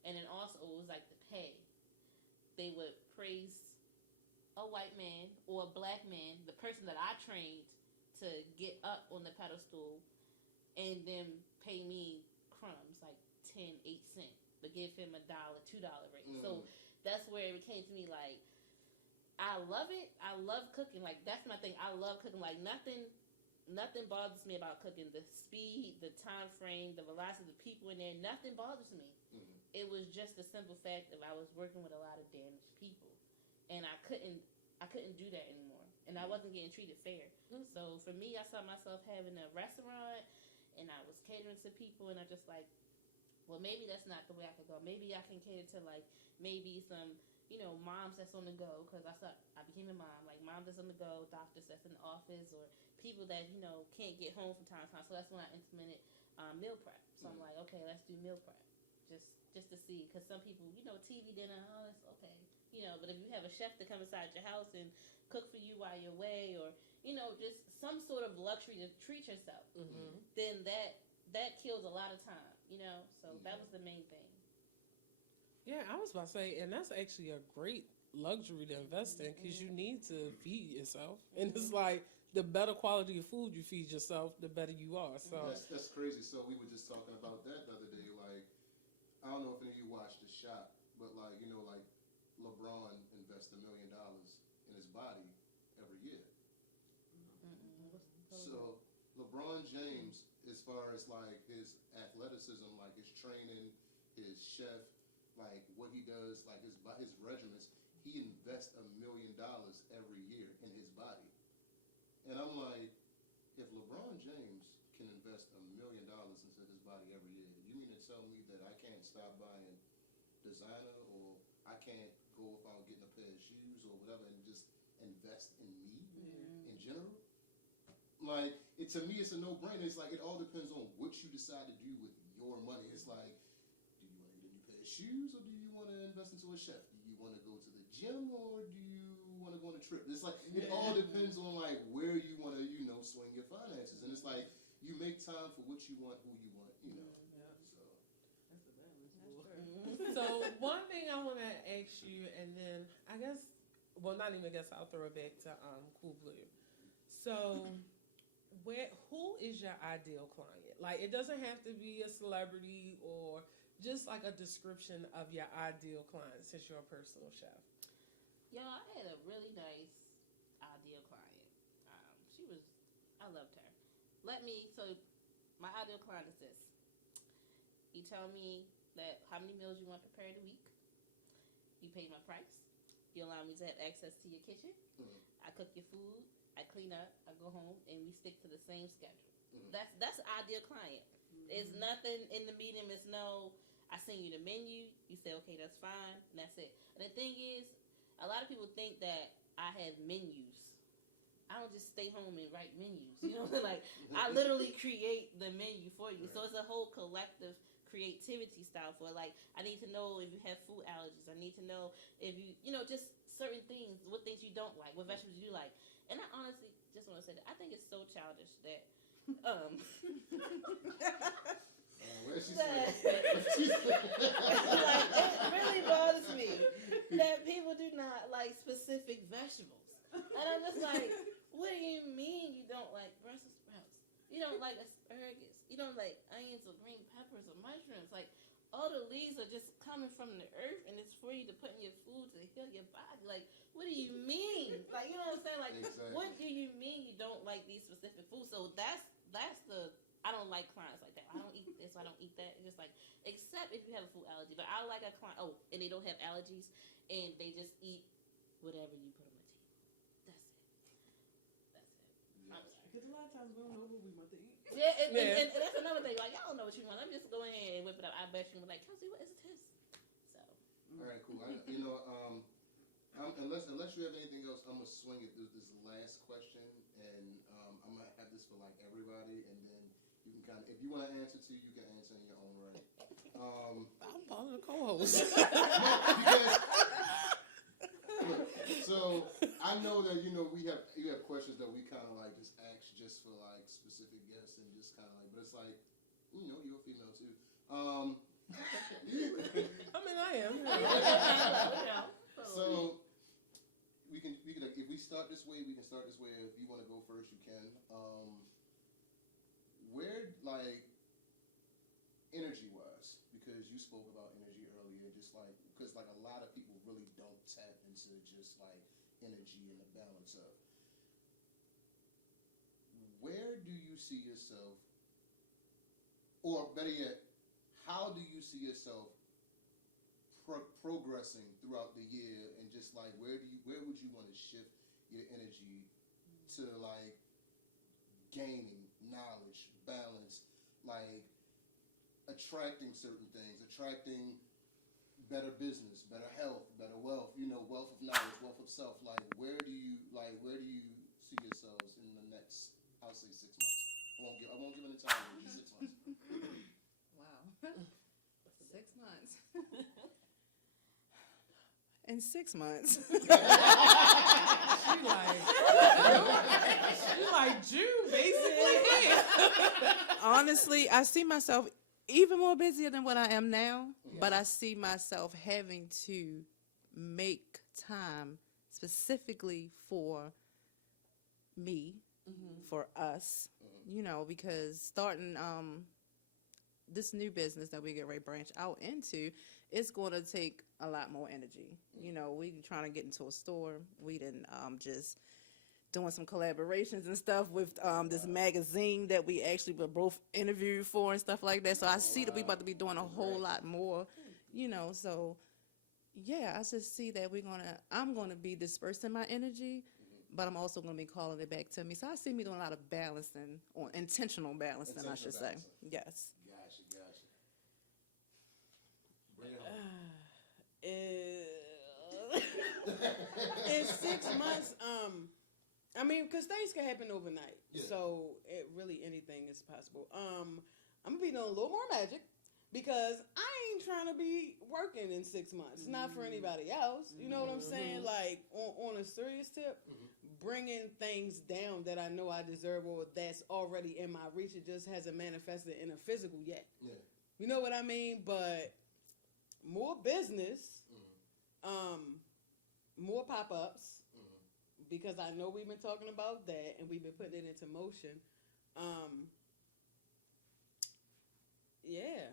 And then also it was like the pay. They would praise a white man or a black man, the person that I trained to get up on the pedestal, and then pay me crumbs, like 10, 8 cents, but give him $1, $2 rate. So that's where it came to me like, I love it. I love cooking. Like, that's my thing. I love cooking. Like, nothing bothers me about cooking. The speed, the time frame, the velocity, the people in there, nothing bothers me. It was just the simple fact that I was working with a lot of damaged people, and I couldn't do that anymore, and I wasn't getting treated fair. So for me, I saw myself having a restaurant, and I was catering to people, and I just like, well, maybe that's not the way I could go. Maybe I can cater to like maybe some moms that's on the go, because I became a mom, like moms that's on the go, doctors that's in the office, or people that can't get home from time to time. So that's when I implemented meal prep. So I'm like, okay, let's do meal prep, just to see, because some people, TV dinner, oh, that's okay, but if you have a chef to come inside your house and cook for you while you're away, or just some sort of luxury to treat yourself, then that kills a lot of time, So that was the main thing. Yeah, I was about to say, and that's actually a great luxury to invest in, because you need to feed yourself. And it's like, the better quality of food you feed yourself, the better you are. So That's crazy. So we were just talking about that the other day. Like, I don't know if any of you watched The Shot, but like, like LeBron invests $1 million in his body every year. So LeBron James, as far as like his athleticism, like his training, his chef, like what he does, like his regimens, he invests $1 million every year in his body. And I'm like, if LeBron James can invest $1 million into his body every year, you mean to tell me that I can't stop buying designer, or I can't go without getting a pair of shoes or whatever and just invest in me in general? Like, to me, it's a no-brainer. It's like, it all depends on what you decide to do with your money. It's like, do you want to get a new pair of shoes, or do you want to invest into a chef? Do you want to go to the gym, or do you want to go on a trip? It's like, it all depends on like where you want to, swing your finances. And it's like, you make time for what you want, who you want, So So one thing I want to ask you, and then I guess, well, not even guess. I'll throw it back to Cool Blue. So, who is your ideal client? Like, it doesn't have to be a celebrity or just like a description of your ideal client since you're a personal chef. Yo, I had a really nice ideal client. I loved her. So my ideal client is this. You tell me that how many meals you want prepared a week. You pay my price. You allow me to have access to your kitchen. Mm-hmm. I cook your food. I clean up. I go home, and we stick to the same schedule. Mm-hmm. That's the ideal client. It's nothing in the medium. It's no. I send you the menu. You say okay, that's fine, and that's it. And the thing is, a lot of people think that I have menus. I don't just stay home and write menus. You know, like I literally create the menu for you. Right. So it's a whole collective creativity style for it. Like I need to know if you have food allergies. I need to know if you know, just certain things, what things you don't like, what vegetables you like. And I honestly just want to say that I think it's so childish that where's she like, it really bothers me that people do not like specific vegetables. And I'm just like, what do you mean you don't like Brussels sprouts? You don't like asparagus. You don't like onions or green peppers or mushrooms. Like, all the leaves are just coming from the earth, and it's for you to put in your food to heal your body. Like, what do you mean? Like, you know what I'm saying? Like, exactly. What do you mean you don't like these specific foods? So that's the, I don't like clients like that. I don't eat this, I don't eat that. It's just like, except if you have a food allergy. But I like a client, and they don't have allergies, and they just eat whatever you put on my table. That's it. Yeah. I'm sorry. Because a lot of times we don't know what we want to eat. Yeah, and that's another thing. Like, y'all don't know what you want. Let me just go ahead and whip it up. I bet you be like, Kelsey, what is this? So. All right, cool. Unless you have anything else, I'm gonna swing it through this last question, and I'm gonna have this for like everybody, and then you can kind of, if you want to answer to, you can answer in your own right. I'm part of the co-host. So I know that you have questions that we kind of like just ask just for like specific guests and just kind of like, but it's like, you're a female too. I mean, I am. So we can like, if we start this way, we can start this way. If you want to go first, you can. Where like energy wise, because you spoke about energy earlier, just like because like a lot of people really don't tap into just like energy and the balance of. Where do you see yourself, or better yet, how do you see yourself progressing throughout the year, and just like where would you want to shift your energy to, like gaining knowledge, balance, like attracting certain things, attracting better business, better health, better wealth, wealth of knowledge, wealth of self. Like where do you see yourselves in the next, I'll say 6 months. I won't give any time, just 6 months. Wow. 6 months. In 6 months. She like June, basically. Honestly, I see myself even more busier than what I am now, but I see myself having to make time specifically for me, for us, because starting this new business that we get ready to branch out into, it's going to take a lot more energy. We trying to get into a store. We didn't just doing some collaborations and stuff with this magazine that we actually were both interviewed for and stuff like that. So I see that we about to be doing a whole lot more, so yeah, I just see that I'm going to be dispersing my energy, but I'm also going to be calling it back to me. So I see me doing a lot of balancing, or intentional balancing, I should say. Yes. Gotcha. Bring it In 6 months, I mean, because things can happen overnight. Yeah. So really anything is possible. I'm going to be doing a little more magic, because I ain't trying to be working in 6 months. Not for anybody else. You know what I'm saying? Like, on a serious tip, bringing things down that I know I deserve or that's already in my reach. It just hasn't manifested in a physical yet. Yeah. You know what I mean? But more business, more pop-ups, because I know we've been talking about that and we've been putting it into motion. Yeah.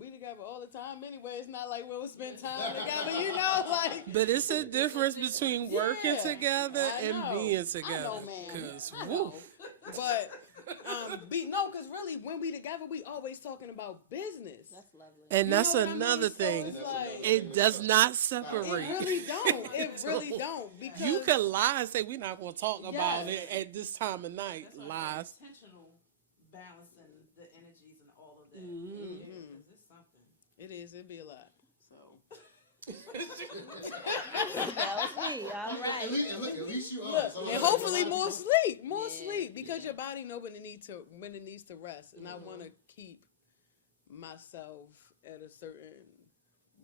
We together all the time anyway. It's not like we'll spend time together, like. But it's a difference between working together and being together. I know, man. Cause I woo. know. But because really, when we together, we always talking about business. That's lovely. And that's You know what I another mean? So thing. it's like, It does not it separate. really don't. It really don't. Because You can lie and say we're not going to talk about Yes. it at this time of night. That's why Lies. intentional balancing the energies and all of that. Mhm. Yeah, 'cause it's something. it is. It'd be a lot. So. That was me. All right. At least you are. Look, So and like, hopefully a lot more of people- sleep, more Yeah. sleep, because your body know when it needs to rest, and I want to keep myself at a certain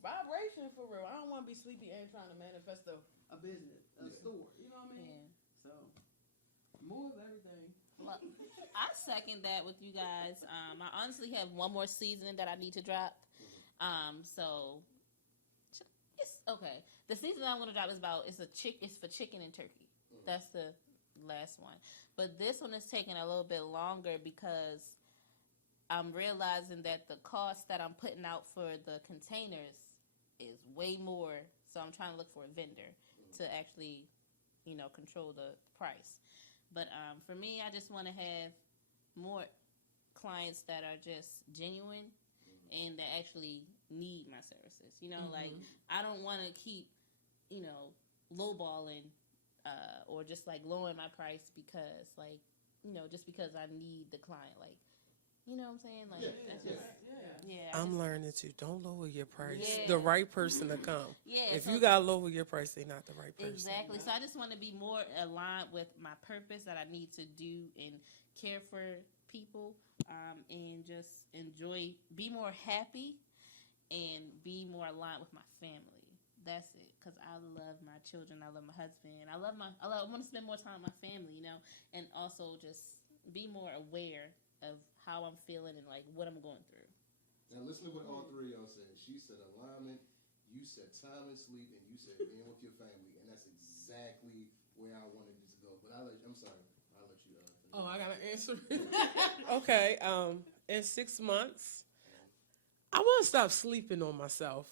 vibration for real. I don't want to be sleepy and trying to manifest a business, a store. You know what I mean? Yeah. So more of everything. Well, I second that with you guys. I honestly have one more season that I need to drop. So it's okay. The season I'm going to drop is it's for chicken and turkey. That's the last one. But this one is taking a little bit longer because I'm realizing that the cost that I'm putting out for the containers is way more. So I'm trying to look for a vendor to actually, control the price. But for me, I just want to have more clients that are just genuine and that actually need my services. Like I don't want to keep, lowballing or just like lowering my price because just because I need the client. Like, you know what I'm saying? Like, that's just, yeah. I'm learning to don't lower your price. Yeah. The right person to come. Yeah. If so- you gotta lower your price, they're not the right person. Exactly. So I just want to be more aligned with my purpose that I need to do and care for people, and just be more happy, and be more aligned with my family. That's it. Cause I love my children. I love my husband. I want to spend more time with my family, and also just be more aware of how I'm feeling and like what I'm going through. Now listen to what all three of y'all said. She said alignment, you said time and sleep, and you said being with your family, and that's exactly where I wanted it to go. But I'm sorry, I'll let you. Oh, I gotta answer. Okay. In 6 months, I want to stop sleeping on myself,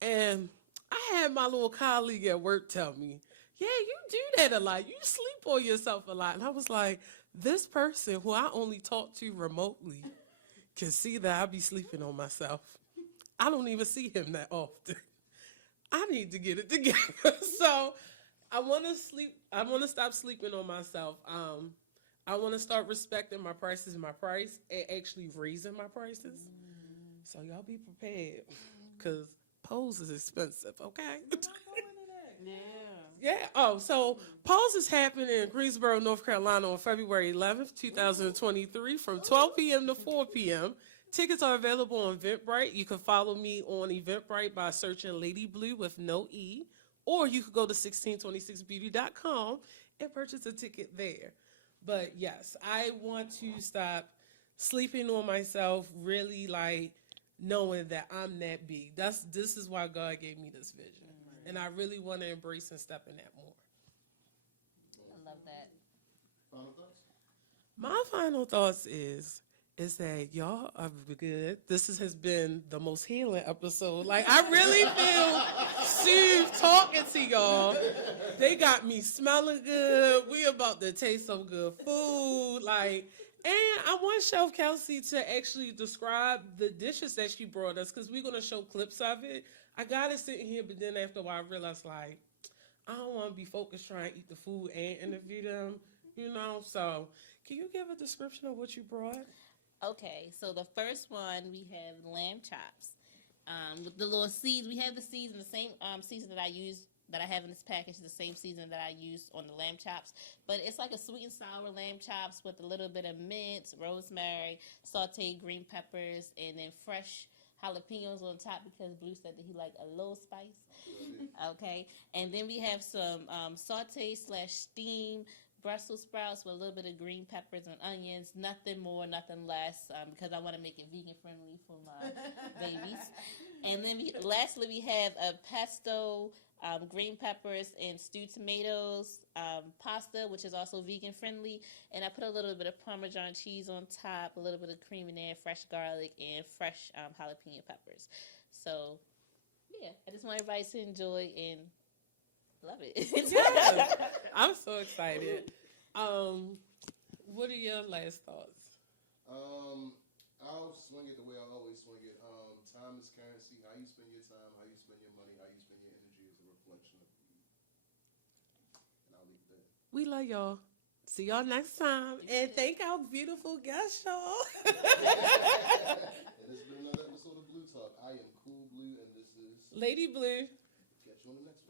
and I had my little colleague at work tell me, "Yeah, you do that a lot. You sleep on yourself a lot." And I was like, "This person who I only talk to remotely can see that I be sleeping on myself. I don't even see him that often. I need to get it together." So I want to sleep. I want to stop sleeping on myself. I want to start respecting my prices and my price and actually raising my prices. So y'all be prepared because Pose is expensive, okay? Yeah. Oh, so Pose is happening in Greensboro, North Carolina on February 11th, 2023 from 12 p.m. to 4 p.m. Tickets are available on Eventbrite. You can follow me on Eventbrite by searching Lady Blu with no E, or you could go to 1626beauty.com and purchase a ticket there. But yes, I want to stop sleeping on myself, really like knowing that I'm that big. This is why God gave me this vision. And I really want to embrace and step in that more. I love that. Final thoughts? My final thoughts is that y'all are good. This has been the most healing episode. Like, I really feel soothed talking to y'all. They got me smelling good. We about to taste some good food. Like, and I want Chef Kelsey to actually describe the dishes that she brought us because we're going to show clips of it. I got it sitting here, but then after a while I realized, like, I don't want to be focused trying to eat the food and interview them, So, can you give a description of what you brought? Okay, so the first one we have lamb chops with the little seeds. We have the seeds in the same season that I have in this package. The same season that I used on the lamb chops, but it's like a sweet and sour lamb chops with a little bit of mint, rosemary, sauteed green peppers, and then fresh jalapenos on top because Blue said that he liked a little spice. Okay, and then we have some saute/steamed Brussels sprouts with a little bit of green peppers and onions. Nothing more, nothing less, because I want to make it vegan friendly for my babies. And then lastly, we have a pesto green peppers and stewed tomatoes, pasta, which is also vegan friendly, and I put a little bit of Parmesan cheese on top, a little bit of cream in there, fresh garlic, and fresh jalapeno peppers. So, yeah, I just want everybody to enjoy and love it. Yes. I'm so excited. What are your last thoughts? I'll swing it the way I always swing it. Time is currency. How you spend your time, how you spend your money, how you spend your energy is a reflection of you. And I'll leave it there. We love y'all. See y'all next time. And thank our beautiful guests, y'all. And this has been another episode of Blue Talk. I am Cool Blue, and this is Lady Blue. Catch you on the next one.